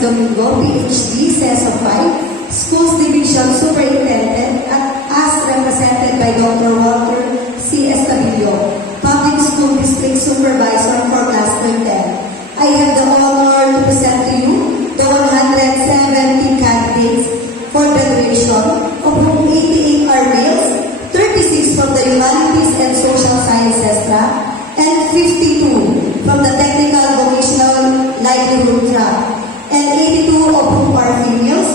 Domingo, PhD, CESO 5, Schools Division Superintendent, at as represented by Dr. Walter C. Estabilio, Public School District Supervisor for Class 10. I have the honor to present to you the 170 candidates for graduation, of whom 88 are males, 36 from the Humanities and Social Sciences track, and 52 from the Technical Vocational Livelihood track, and 82 of whom are females,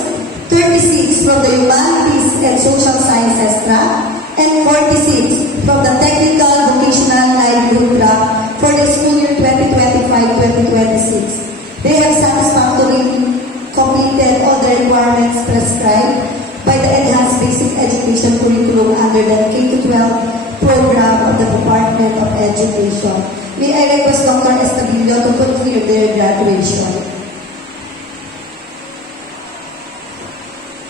36 from the Humanities and Social Sciences track, and 46 from the Technical Vocational Livelihood track for the school year 2025-2026. They have satisfactorily completed all the requirements prescribed by the Enhanced Basic Education Curriculum under the K-12 program of the Department of Education. May I request Dr. Estabilio to conclude their graduation.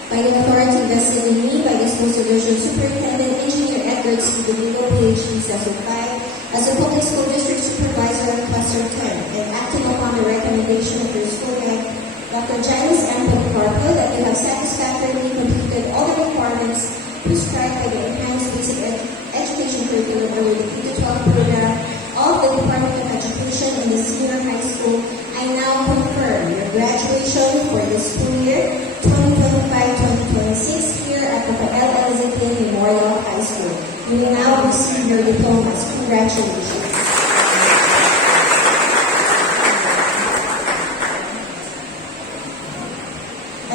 By the authority vested in me by the Schools Division Superintendent Engineer Edward C. Domingo, PhD, CESO 5, as a public school district supervisor of Cluster 10, and acting upon the recommendation of your school head, Dr. Janice M. Policarpo, that you have satisfactorily completed all the requirements prescribed by the Enhanced Basic Education Curriculum under the K-12 program of the Department of Education in the senior high school. I now confirm your graduation for the school year 2025-2026 here at the L.L.Z.P. Memorial High School. You will now receive your diplomas. Congratulations.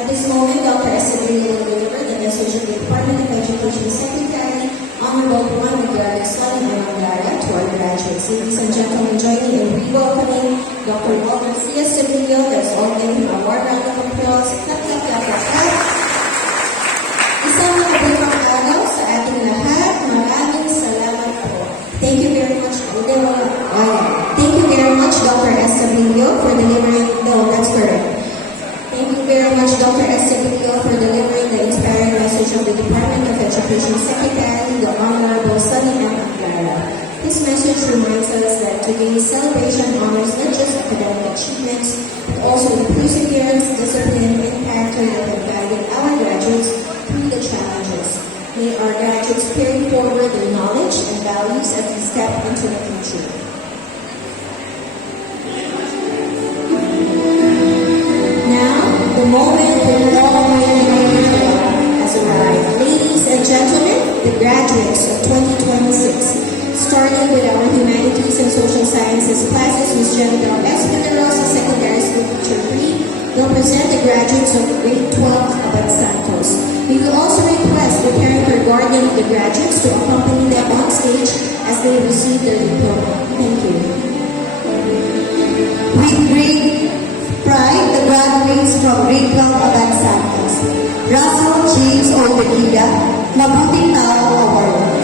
At this moment, Dr. Estabilio will deliver the message of the Department of Education Secretary, Honorable Juan Miguel Exlani Amandara, to our graduates. Ladies and gentlemen, join me in re-welcoming Dr. Walter C. Estabilio. Let's all give him a warm round of applause. Isang magandang araw sa ating lahat. Maraming salamat po. Thank you very much. Thank you very much, Dr. Estabilio, for delivering. No, that's correct. Thank you very much, Dr. Estabilio, for delivering the inspiring message of the Department of Education Secretary, the Honorable Sunny M. Clara. This message reminds us that today's celebration honors not just academic achievements, but also the perseverance, discipline, and character that have guided our graduates through the challenges. May our graduates carry forward their knowledge and values as we step into the future. The moment when all has arrived. Ladies and gentlemen, the graduates of 2026, starting with our Humanities and Social Sciences classes, Ms. Jennifer S. Minerosa, Secondary School Teacher 3, will present the graduates of Grade 12 Abad Santos. We will also request the parent or guardian of the graduates to accompany them on stage as they receive their diploma. Thank you. With great pride, the graduates from Grade 12 Abad Santos, Russell James Oltequila, Mabuting Tao Award.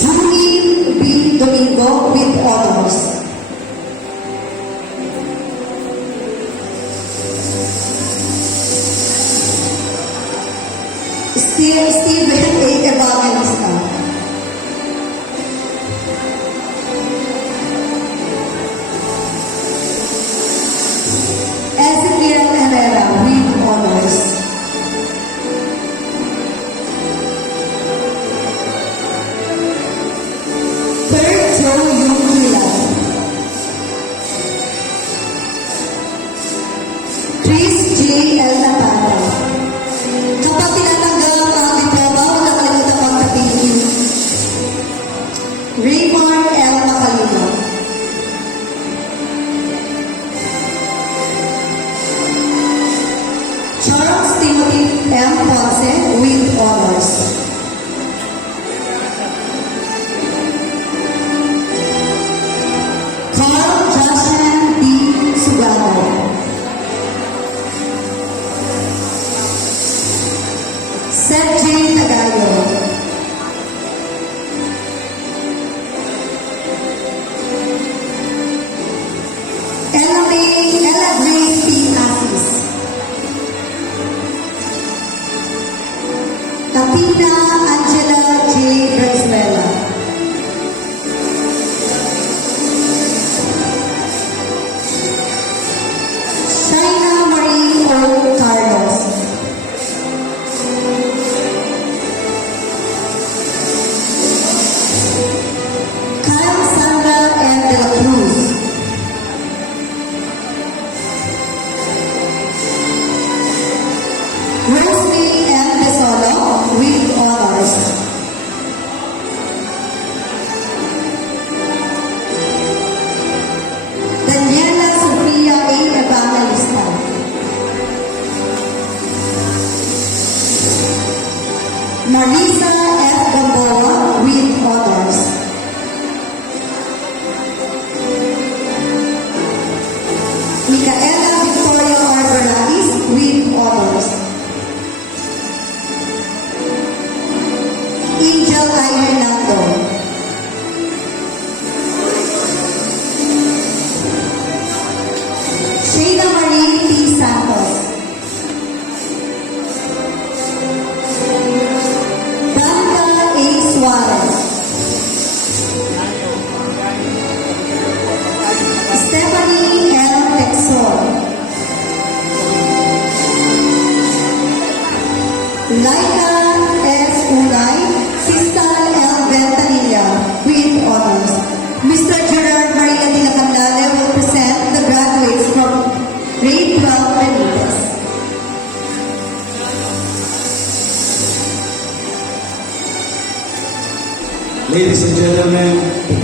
Julie B. Domingo with honors. Stephen A. Evangelista. Ezequiel Herrera with honors. Third Joe Yungila. Chris J. El Napata. Kapag tinatanggap ang diploma, huwag nakalimutan magkapihin. Raymond L. Macalino. Charles Timothy M. Ponce with honors. Carl Joshua D. Sugano. Seth J. Tagayo. Ella Grace P. Asis. Tapina Angela J. Brazuela.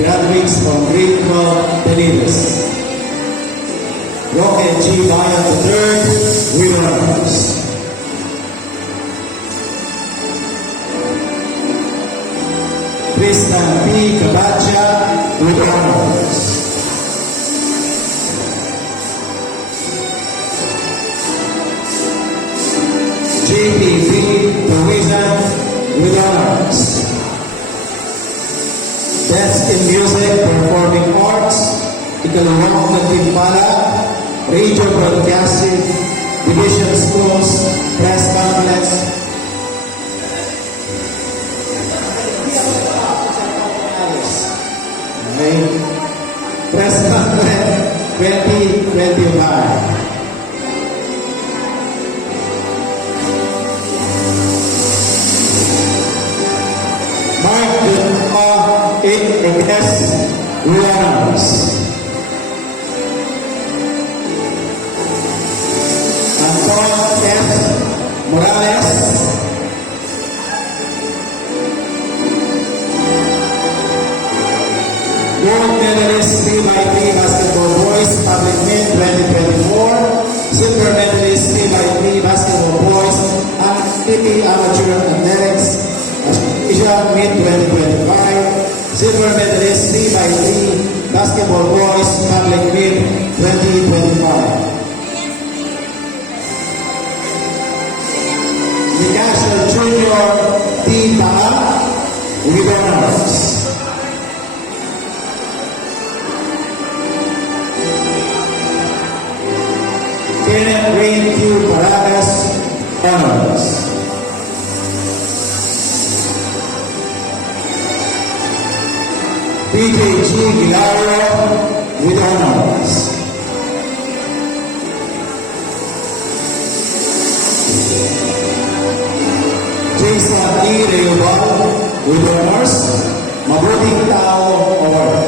graduates from grade 12 Penidas. Roque G. Bayan III with honors. Tristan P. Cabacha with honors. JPV Provision with honors. Best in Music Performing Arts, ikalawang na timpala, Radio Broadcasting, Division Schools, Press Conference. Okay. Press Conference 2025. Mark A.S. Williams. Anton F. Morales. Gold medalist 3x3 Basketball Boys Public Mid 2024. Silver medalist 3x3 Basketball Boys and TP Amateur Athletics Asia Mid 2025. Silver medalist 3x3 Basketball Boys Public Mid 2025. Nicasio Junior Team Baka with honors. Kenneth Rain Q. Paragas honors. PJ G. Gilaro with honors. Jason E. Reobal with honors. Mabuting Tao Award.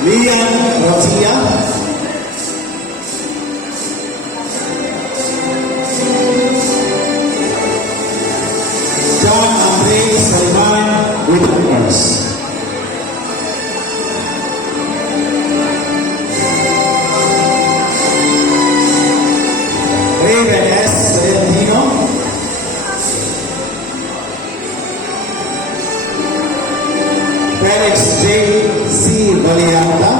Lian Rosia. John Andre Salman with honors. Raven S. Valentino. Felix J. C. Valianta.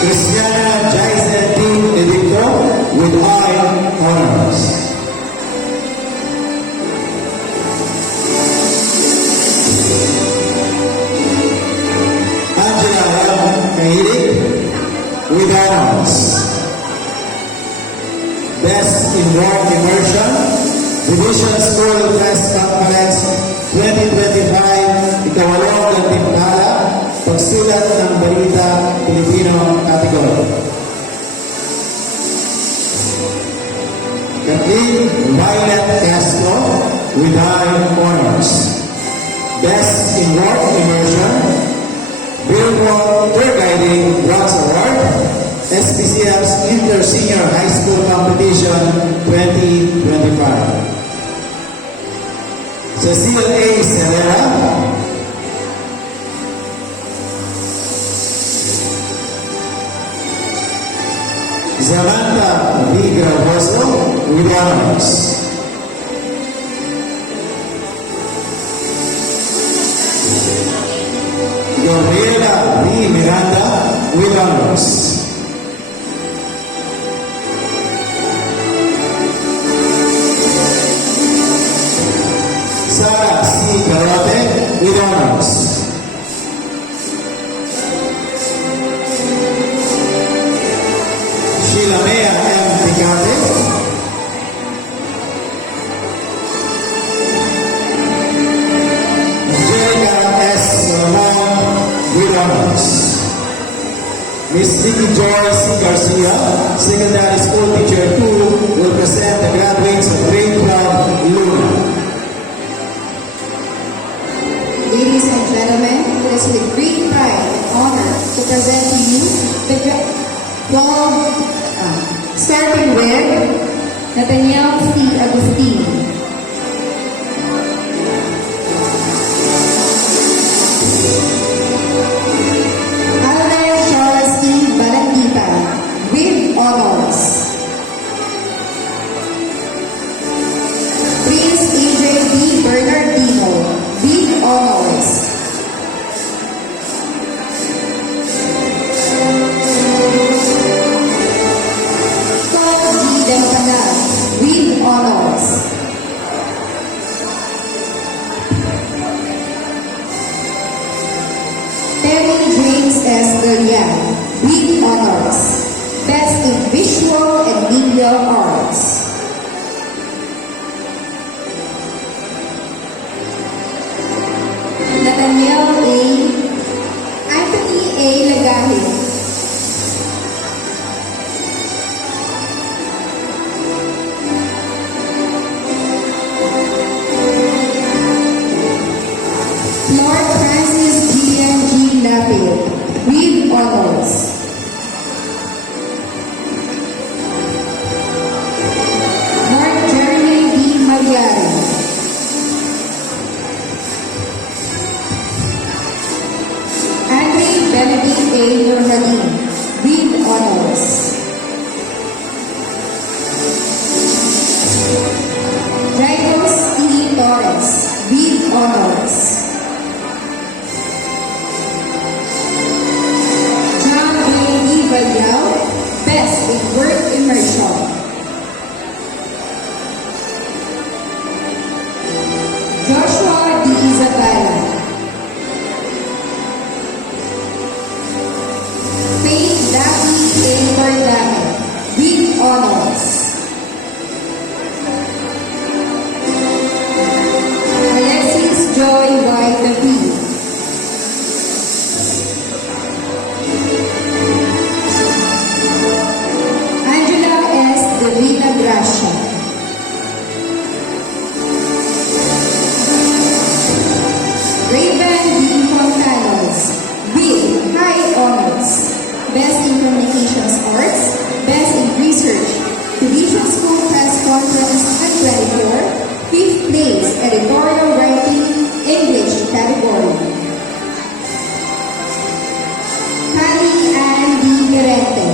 Cristiana Jaisen D. Edicto with I honors. Angela M. Kahilig with honors. Best in Work Immersion, Division School Press Conference 2025, ikawalong ng timpala, pagsulat ng balita, Pilipino category. Kathleen Violet Castro with high honors. Best in Work Immersion, Billboard Tour Guiding Bronze Award, SPCF's Inter-Senior High School Competition 2025. Cecil A. Serra. Samantha V. Gravoso with honors. Gabriela V. Miranda with honors. Sarah C. Garote with honors. Sheila Mea M. Picate. Angelica S. Solomon with honors. Miss Vicky Joy C. Garcia, Secondary School Teacher 2, will present the graduates of grade 12 Luna. Ladies and gentlemen, it is with great pride and honor to present to you the Starting with Nathaniel C. Agustin. Alvin Charles T. Balantita with honors. Prince Adrian D. Bernardino with honors. Carl D. Dempanar with honors. Terry James S. Durian with honors. Best in Visual and Media Arts. Nathaniel A. Anthony A. Lagahe. Lord Francis Gillian G. Lapid with honors. Mark Jeremy D. Magyari. Andre Benedict A. Nurhanin with honors. Jairus E. Torres with honors. John A. D. Valyao, Best in Work Immersion. Joshua D. Zabala. Faith Daphne A. Bardame with honors. Alexis Joy Y. David. Angela S. Delina Gracia. Raven D. Fontanos with high honors. Best in Communications Arts, Best in Research, Division School Press Conference 2024, 5th place Editorial Writing, English category. Kali Ann D. Garete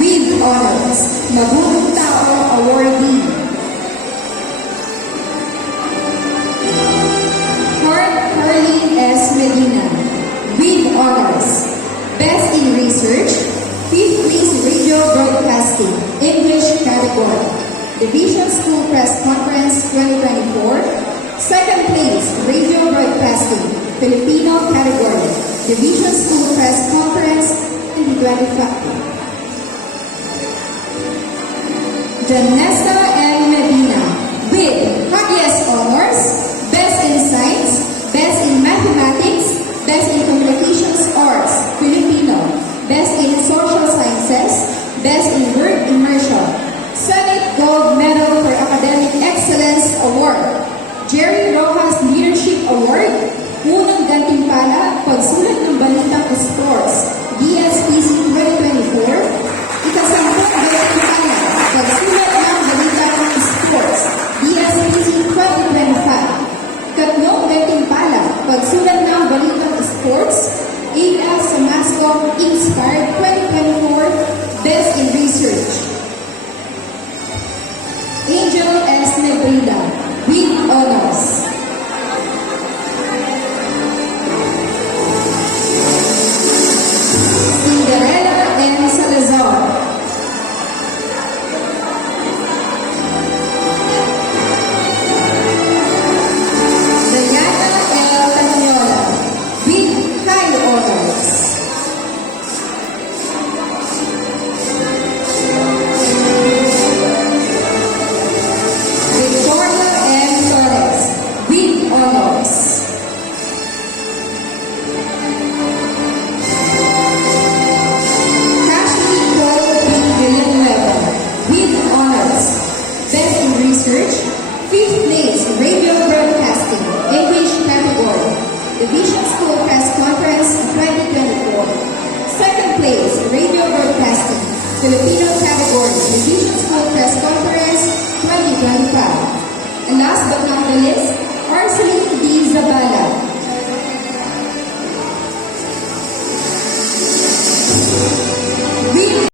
with honors, Mabuting Tao Awardee. Harleen S. Medina with honors, Best in Research, 5th place Radio Broadcasting, English category. Division School Press Conference 2024, 2nd place Radio Broadcasting, Filipino category. Division School Press Conference 2025. Janessa